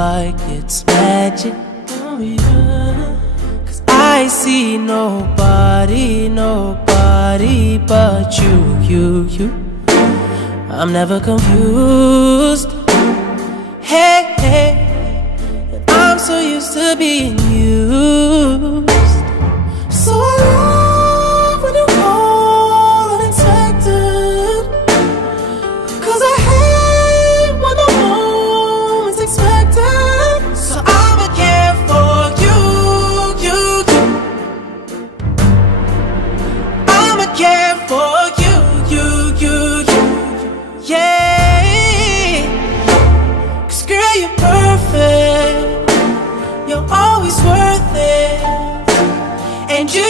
like it's magic. Oh yeah. 'Cause I see nobody, nobody but you. I'm never confused. Hey, hey, and I'm so used to being used. So I love when you call unexpected, 'cause I hate when the moment's expected. So I'ma care for you. I'ma care for you. Yeah, 'cause girl, you're perfect. You're always worth it, and you